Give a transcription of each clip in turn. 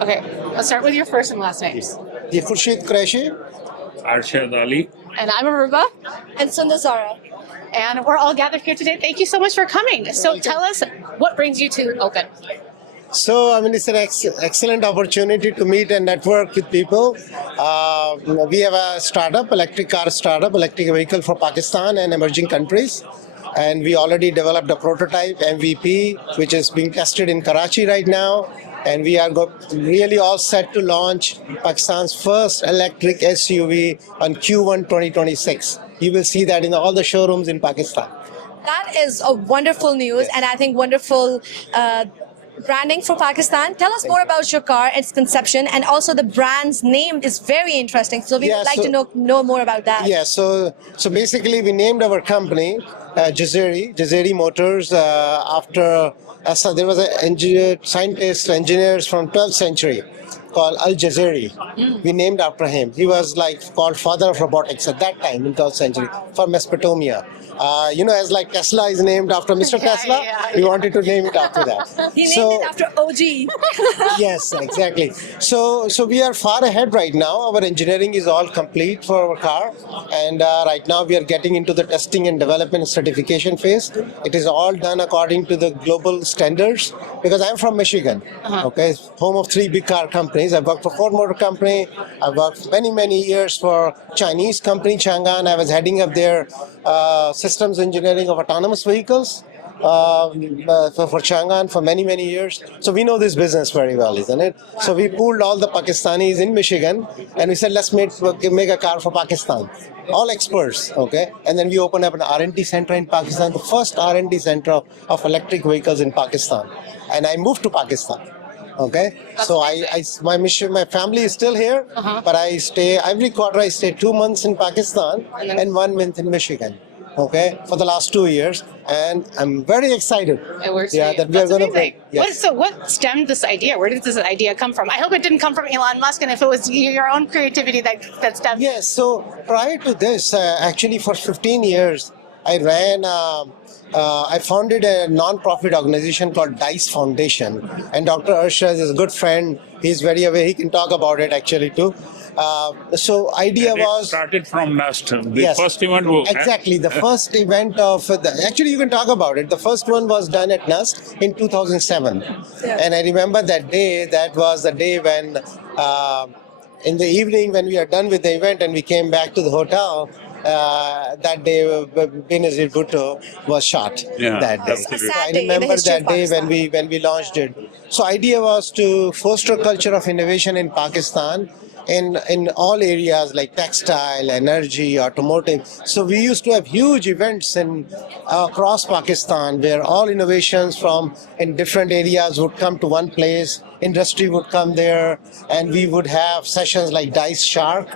Okay, let's start with your first and last names. Dr Khurshid Qureshi. Arshad Ali. And I'm Aruba, And Sundasara. and we're all gathered here today. Thank you so much for coming. So tell us, what brings you to Open? So, it's an excellent opportunity to meet and network with people. We have a startup, electric car startup, electric vehicle for Pakistan and emerging countries. And we already developed a prototype MVP, which is being tested in Karachi right now. And we are really all set to launch Pakistan's first electric SUV on Q1 2026. You will see that in all the showrooms in Pakistan. That is a wonderful news, and I think wonderful branding for Pakistan. Tell us more about your car, its conception, and also the brand's name is very interesting. So we would like to know more about that. Yeah, so basically we named our company Jaxeri Motors after there was an engineers from 12th century called Jaxeri. We named after him. He was called father of robotics at that time in 12th century for Mesopotamia. As like Tesla is named after Mr. Tesla, we wanted to name it after that. He named it after OG. Yes, exactly. So we are far ahead right now. Our engineering is all complete for our car, and right now we are getting into the testing and development certification phase. It is all done according to the global standards. Because I'm from Michigan, okay, home of 3 big car companies. I worked for Ford Motor Company. I worked many years for Chinese company Chang'an. I was heading up their systems engineering of autonomous vehicles for Chang'an for many years. So we know this business very well, isn't it? So we pooled all the Pakistanis in Michigan and we said, let's make a car for Pakistan. All experts, okay? And then we opened up an R&D center in Pakistan, the first R&D center of electric vehicles in Pakistan. And I moved to Pakistan. Okay, so my family is still here, but I stay every quarter. I stay 2 months in Pakistan and 1 month in Michigan. Okay, for the last 2 years, and I'm very excited. It works. Yeah, that we are going to bring. Yes. What stemmed this idea? Where did this idea come from? I hope it didn't come from Elon Musk, and if it was your own creativity that stemmed. Yes. So prior to this, actually, for 15 years, I ran. I founded a non-profit organization called DICE Foundation, and Dr. Arshad is a good friend. He's very aware. He can talk about it actually too. So idea was started from Nest. The first event was exactly the first event of actually you can talk about it. The first one was done at Nest in 2007, and I remember that day. That was the day when in the evening when we are done with the event and we came back to the hotel. That day, Benazir Bhutto was shot. That day. I remember that day when we launched it. So, idea was to foster culture of innovation in Pakistan. In all areas like textile, energy, automotive. So we used to have huge events across Pakistan where all innovations from in different areas would come to one place. Industry would come there, and we would have sessions like DICE Shark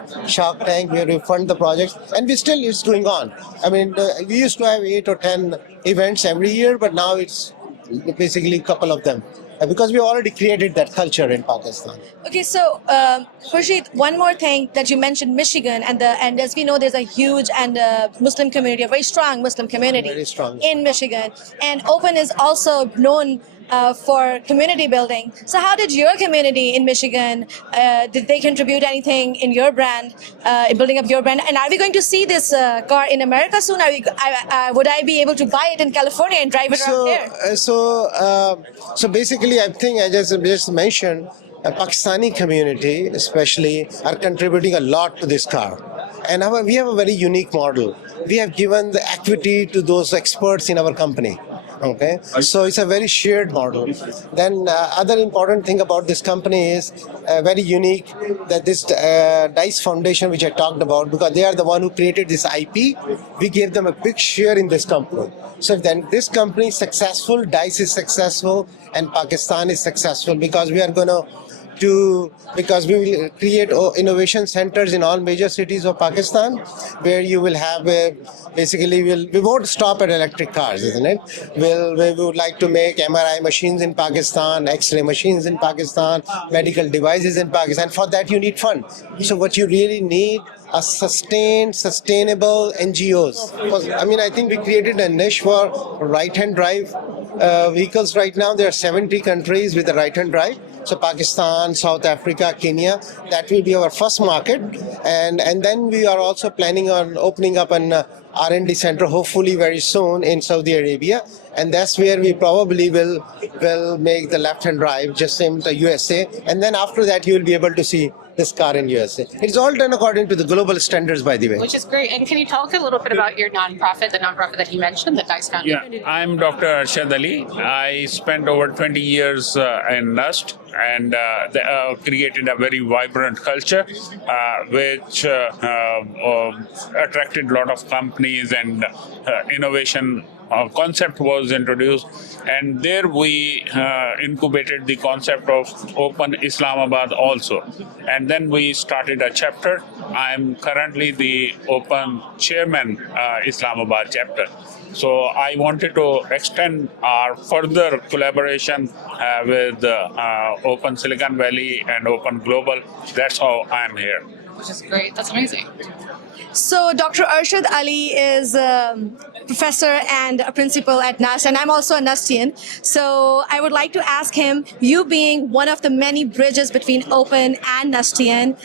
Tank, where we fund the projects, and it's going on. I mean, we used to have 8 or 10 events every year, but now it's basically a couple of them. Because we already created that culture in Pakistan. Okay, so Khurshid, one more thing that you mentioned, Michigan, and as we know, there's a huge and Muslim community, a very strong Muslim community in Michigan, and Open is also known for community building. So how did your community in Michigan, did they contribute anything in your brand, in building up your brand? And are we going to see this car in America soon? Would I be able to buy it in California and drive it around there? So basically, I think I just mentioned, Pakistani community especially are contributing a lot to this car. And we have a very unique model. We have given the equity to those experts in our company. Okay, so it's a very shared model. Then other important thing about this company is very unique that this DICE Foundation, which I talked about, because they are the one who created this IP, we gave them a big share in this company. So then this company is successful, DICE is successful, and Pakistan is successful because we are going to because we will create innovation centers in all major cities of Pakistan, where you will have we won't stop at electric cars, isn't it? We would like to make MRI machines in Pakistan, X-ray machines in Pakistan, medical devices in Pakistan. For that you need funds. So what you really need are sustainable NGOs. I think we created a niche for right-hand drive vehicles right now. There are 70 countries with the right-hand drive. So Pakistan, South Africa, Kenya, that will be our first market. And then we are also planning on opening up an R&D center, hopefully very soon in Saudi Arabia. And that's where we probably will make the left-hand drive, just same to USA. And then after that, you will be able to see this car in USA. It's all done according to the global standards, by the way. Which is great. And can you talk a little bit about your nonprofit, the nonprofit that he mentioned, the Dice Foundation? Yeah, I'm Dr. Arshad Ali. I spent over 20 years in NUST and created a very vibrant culture which attracted a lot of companies and innovation concept was introduced, and there we incubated the concept of Open Islamabad also, and then we started a chapter. I'm currently the Open Chairman Islamabad chapter. So I wanted to extend our further collaboration with Open Silicon Valley and Open Global. That's how I'm here. Which is great. That's amazing. So Dr. Arshad Ali is a professor and a principal at NUST, and I'm also a NUSTian. So I would like to ask him, you being one of the many bridges between Open and NUSTian,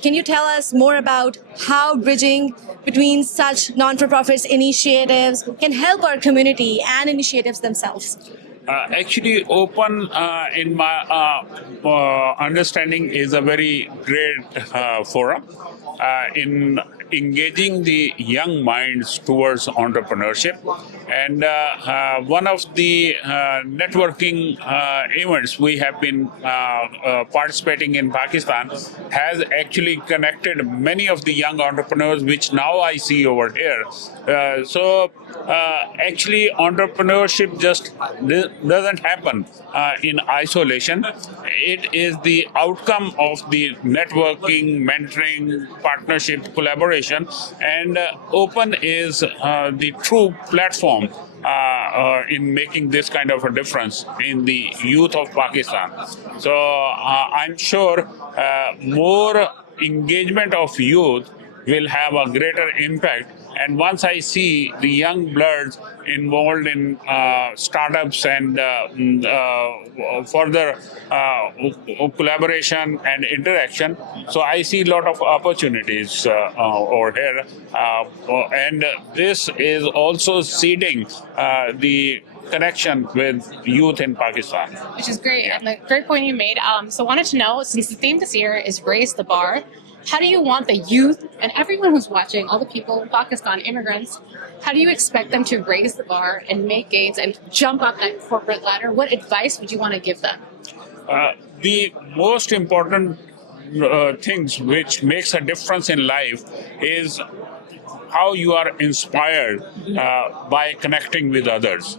can you tell us more about how bridging between such non-for-profits initiatives can help our community and initiatives themselves? Actually, Open, in my understanding, is a very great forum in engaging the young minds towards entrepreneurship. And one of the networking events we have been participating in Pakistan has actually connected many of the young entrepreneurs, which now I see over here. Actually, entrepreneurship just doesn't happen in isolation. It is the outcome of the networking, mentoring, partnership, collaboration, and Open is the true platform in making this kind of a difference in the youth of Pakistan. So I'm sure more engagement of youth will have a greater impact. And once I see the young bloods involved in startups and further collaboration and interaction, so I see a lot of opportunities over here. And this is also seeding the connection with youth in Pakistan. Which is great. And the great point you made. So I wanted to know, since the theme this year is Raise the Bar, how do you want the youth and everyone who's watching, all the people in Pakistan, immigrants, how do you expect them to raise the bar and make gains and jump up that corporate ladder? What advice would you want to give them? The most important things which makes a difference in life is how you are inspired by connecting with others.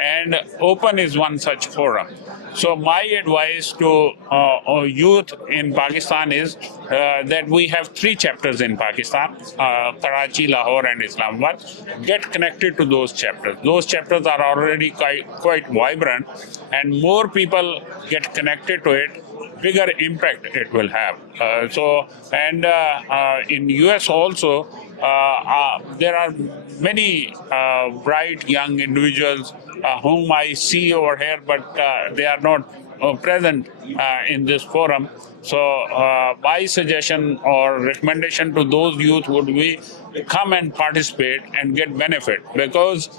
And Open is one such forum. So my advice to youth in Pakistan is that we have 3 chapters in Pakistan, Karachi, Lahore and Islamabad. Get connected to those chapters. Those chapters are already quite vibrant, and more people get connected to it, bigger impact it will have. In US also, there are many bright young individuals whom I see over here, but they are not present in this forum. So my suggestion or recommendation to those youth would be come and participate and get benefit, because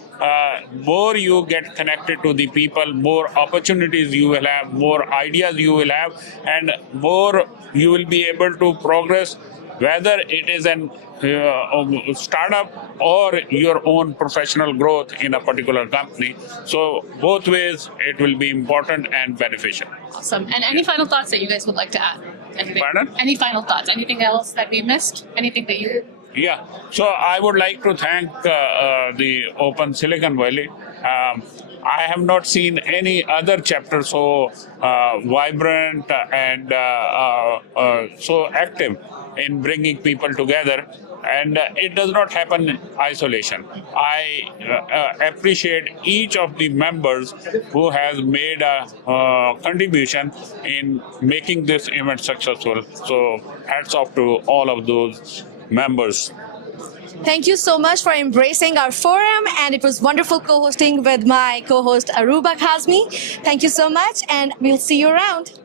more you get connected to the people, more opportunities you will have, more ideas you will have, and more you will be able to progress, whether it is an startup or your own professional growth in a particular company. So both ways it will be important and beneficial. Awesome. And any final thoughts that you guys would like to add? Pardon? Any final thoughts? Anything else that we missed? Anything that you... Yeah, so I would like to thank the Open Silicon Valley. I have not seen any other chapter so vibrant and so active in bringing people together. And it does not happen in isolation. I appreciate each of the members who has made a contribution in making this event successful. So hats off to all of those members. Thank you so much for embracing our forum, and it was wonderful co-hosting with my co-host Aruba Kazmi. Thank you so much, and we'll see you around.